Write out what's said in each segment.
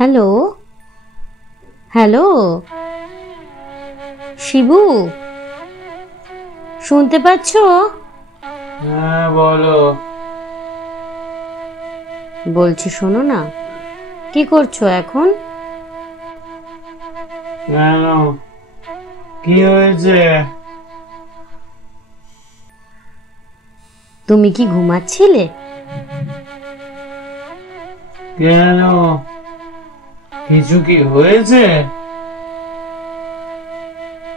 Hello hello Shibu, শুনতে পাচ্ছ? হ্যাঁ বলো। বলছি শোনো না, কি করছো এখন? কেন, কি হয়েছে? তুমি কি ঘুমাচ্ছিলে? কেন, কিছু কি হয়েছে?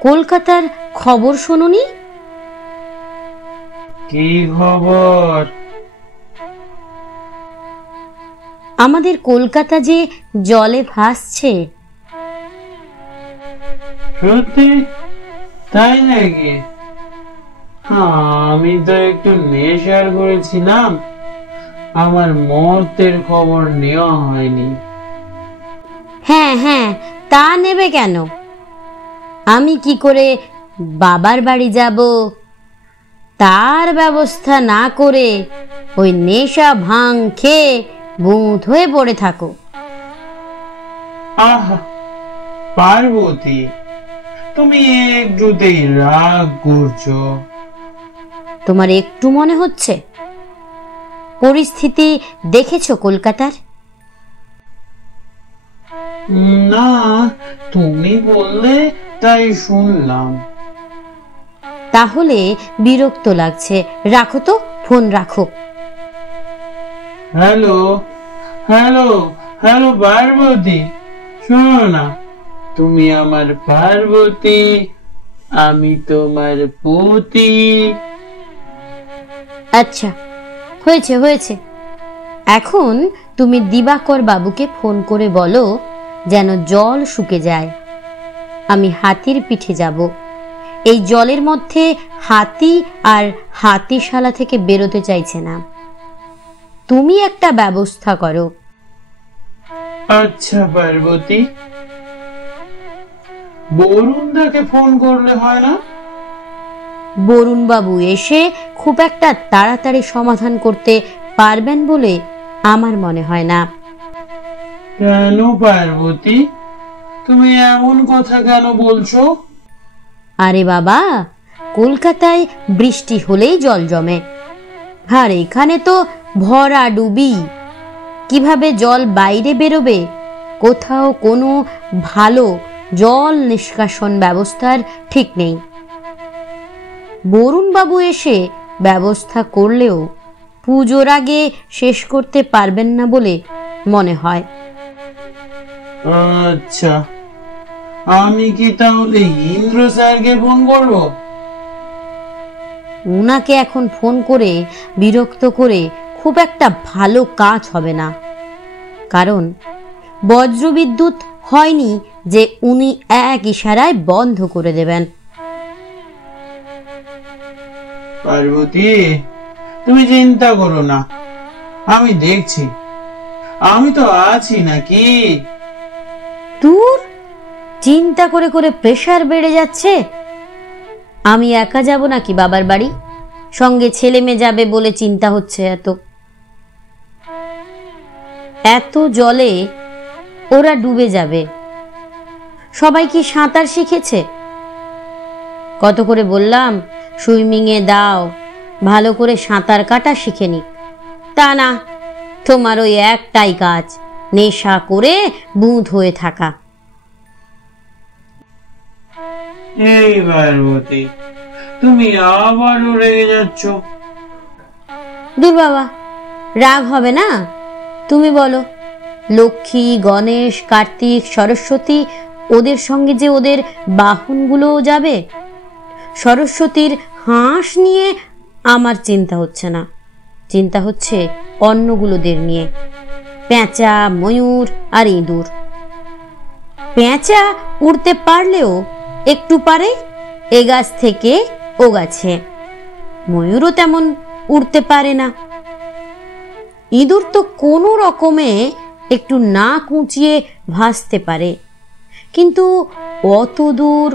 কলকাতার খবর শোনোনি? কি খবর? আমাদের কলকাতা যে জলে ভাসছে। সত্যি? তাই নাকি? আমি তো একটু নেশার করেছিলাম, আমার মর্তের খবর নেওয়া হয়নি। হ্যাঁ হ্যাঁ, তা নেবে কেন? আমি কি করে বাবার বাড়ি যাব তার ব্যবস্থা না করে ওই নেশা ভাঙ খেয়ে ভূত হয়ে পড়ে থাকো। আহা পার্বতী, তুমি একটুতেই রাগ করছো। তোমার একটু মনে হচ্ছে? পরিস্থিতি দেখেছো কলকাতার? না, তুমি বললে তাই শুনলাম। তাহলে বিরক্ত লাগছে, রাখো তো, ফোন রাখো। হ্যালো হ্যালো হ্যালো পার্বতী, শোনো না, তুমি আমার পার্বতী, আমি তোমার পতি। আচ্ছা, হয়েছে হয়েছে। এখন তুমি দিবাকর বাবুকে ফোন করে বলো যেন জল শুকে যায়। আমি হাতির পিঠে যাব। এই জলের মধ্যে হাতি আর হাতিশালা থেকে বেরোতে চাইছে না। তুমি একটা ব্যবস্থা করো। আচ্ছা পার্বতী, বরুণদাকে ফোন করলে হয় না? বরুণ বাবু এসে খুব একটা তাড়াতাড়ি সমাধান করতে পারবেন বলে আমার মনে হয় না। কেন পার্বতী, তুমি এমন কথা কেন বলছো? আরে বাবা, কলকাতায় বৃষ্টি হলেই জল জমে, আর এখানে তো ভরা ডুবি। কিভাবে জল বাইরে বেরোবে? কোথাও কোনো ভালো জল নিষ্কাশন ব্যবস্থার ঠিক নেই। বরুণবাবু এসে ব্যবস্থা করলেও পুজোর আগে শেষ করতে পারবেন না বলে মনে হয়। আচ্ছা, আমি কি তাহলে ইন্দ্র স্যারকে ফোন করবো? উনাকে এখন ফোন করে বিরক্ত করে খুব একটা ভালো কাজ হবে না, কারণ বজ্রবিদ্যুৎ হয়নি যে উনি এক ইশারায় বন্ধ করে দেবেন। পার্বতী, তুমি চিন্তা করো না, আমি দেখছি, আমি তো আছি নাকি। দূর, চিন্তা করে করে প্রেসার বেড়ে যাচ্ছে। আমি একা যাব নাকি বাবার বাড়ি? সঙ্গে ছেলে মেয়ে যাবে বলে চিন্তা হচ্ছে এত। এত জলে ওরা ডুবে যাবে। সবাই কি সাঁতার শিখেছে? কত করে বললাম সুইমিংয়ে দাও, ভালো করে সাঁতার কাটা শিখে নিক। তা না, তোমার ওই একটাই কাজ, নেশা করে বুঁদ হয়ে থাকা। এই পার্বতী, তুমি আবারও রেগে যাচ্ছ। দূর বাবা, রাগ হবে না। তুমি বলো, লক্ষ্মী, গণেশ, কার্তিক, সরস্বতী, ওদের সঙ্গে যে ওদের বাহনগুলোও যাবে। সরস্বতীর হাঁস নিয়ে আমার চিন্তা হচ্ছে না, চিন্তা হচ্ছে অন্যগুলোদের নিয়ে, পেঁচা, ময়ূর আর ইঁদুর। পেঁচা উড়তে পারলেও একটু পারে এ গাছ থেকে ও গাছে, ময়ূরও তেমন উড়তে পারে না। ইঁদুর তো কোনো রকমে একটু নাক উঁচিয়ে ভাসতে পারে, কিন্তু অত দূর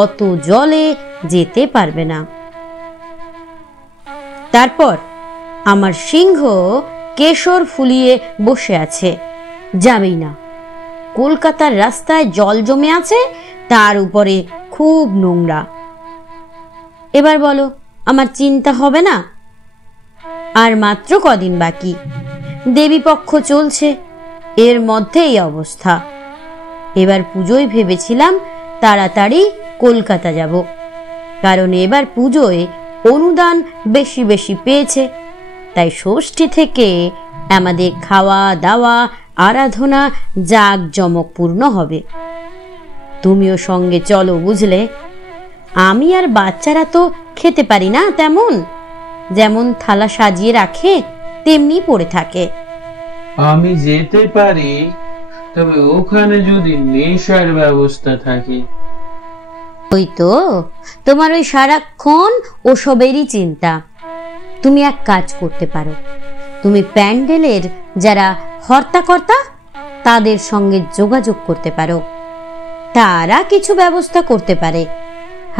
অত জলে যেতে পারবে না। তারপর আমার সিংহ কেশর ফুলিয়ে বসে আছে, যাবেই না। কলকাতার রাস্তায় জল জমে আছে, তার উপরে খুব নোংরা। এবার বলো, আমার চিন্তা হবে না? আর মাত্র কদিন বাকি, দেবীপক্ষ চলছে, এর মধ্যে এই অবস্থা। এবার পুজোয় ভেবেছিলাম তাড়াতাড়ি কলকাতা যাব, কারণ এবার পুজোয় অনুদান বেশি বেশি পেয়েছে, তাই ষষ্ঠী থেকে আমাদের খাওয়া দাওয়া আরাধনা জাঁকজমকপূর্ণ হবে। তুমিও সঙ্গে চলো, বুঝলে? আমি আর বাচ্চারা তো খেতে পারি না তেমন, যেমন থালা সাজিয়ে রাখে তেমনি পড়ে থাকে। আমি যেতে পারি, তবে ওখানে যদি নেশার ব্যবস্থা থাকে। ওই তো, তোমার ওই সারাক্ষণ ওসবেরই চিন্তা। তুমি এক কাজ করতে পারো, তুমি প্যান্ডেলের যারা হর্তাকর্তা তাদের সঙ্গে যোগাযোগ করতে পারো, তারা কিছু ব্যবস্থা করতে পারে।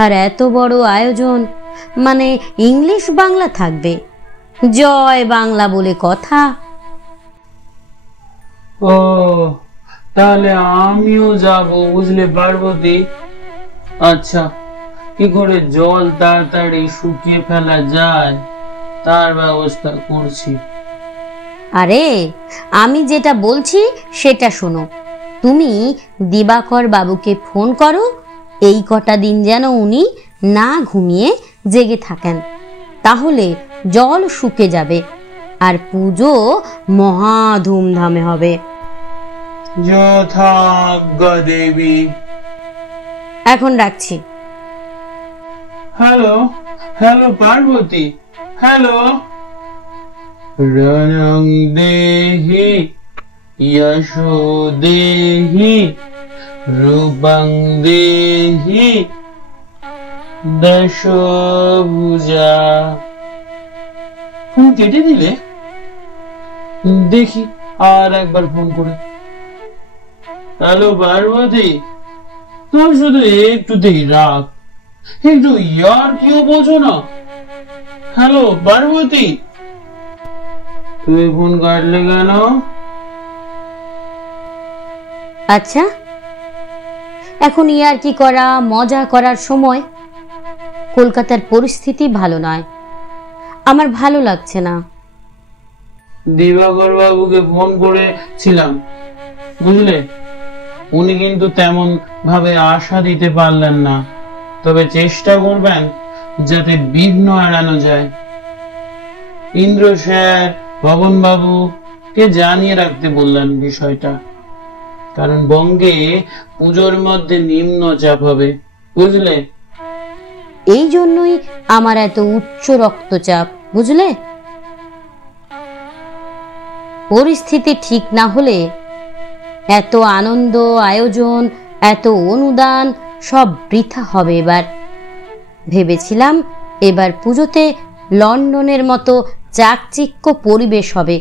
আর এত বড় আয়োজন, মানে ইংলিশ বাংলা থাকবে, জয় বাংলা বলে কথা। ও, তাহলে আমিও যাব, বুঝলে পার্বতী। আচ্ছা, কি করে জল তাড়াতাড়ি শুকিয়ে ফেলা যায় তার ব্যবস্থা করছি। আরে, আমি যেটা বলছি সেটা শোনো। তুমি দিবাকর বাবুকে ফোন করো, এই কটা দিন যেন উনি না ঘুমিয়ে জেগে থাকেন, তাহলে জল শুকে যাবে আর পুজো মহা ধুমধামে হবে। যথাজ্ঞা দেবী। এখন রাখছি। Hello, hello Parvati, hello. রণং দেহি যশো দেহি রূপং দেহি দশভুজা। ফোন কেটে দিলে? দেখি আর একবার ফোন করে। হ্যালো পার্বতী, তোর শুধু একটুতেই রাগ, একটু ইয়ার কেউ বোঝো না। হ্যালো পার্বতী, তুমি ফোন কাটলে কেন? আচ্ছা, এখন ইয়ার কি করা, মজা করার সময়? কলকাতার পরিস্থিতি ভালো নয়, আমার ভালো লাগছে না। দিবাকর বাবুকে ফোন করেছিলাম, বুঝলে, উনি কিন্তু তেমন ভাবে আশা দিতে পারলেন না, তবে চেষ্টা করবেন যাতে বিঘ্ন এড়ানো যায়। ইন্দ্র স্যার ভবন বাবু কে জানিয়ে রাখতে বললেন বিষয়টা, কারণ বঙ্গে পুজোর মধ্যে নিম্ন চাপ হবে, বুঝলে। এই জন্যই আমার এত উচ্চ রক্তচাপ, বুঝলে। পরিস্থিতি ঠিক না হলে এত আনন্দ আয়োজন, এত অনুদান সব বৃথা হবে। এবার ভেবেছিলাম এবার পুজোতে লন্ডনের মতো চাকচিক্য পরিবেশ হবে,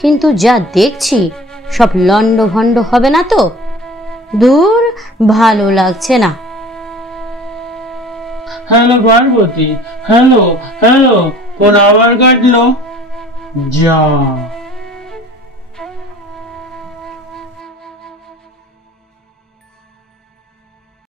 কিন্তু যা দেখছি সব লন্ডভন্ড হবে না তো। দূর, ভালো লাগছে না। Hello Parvati, hello hello, phone আবার কাটলো। যা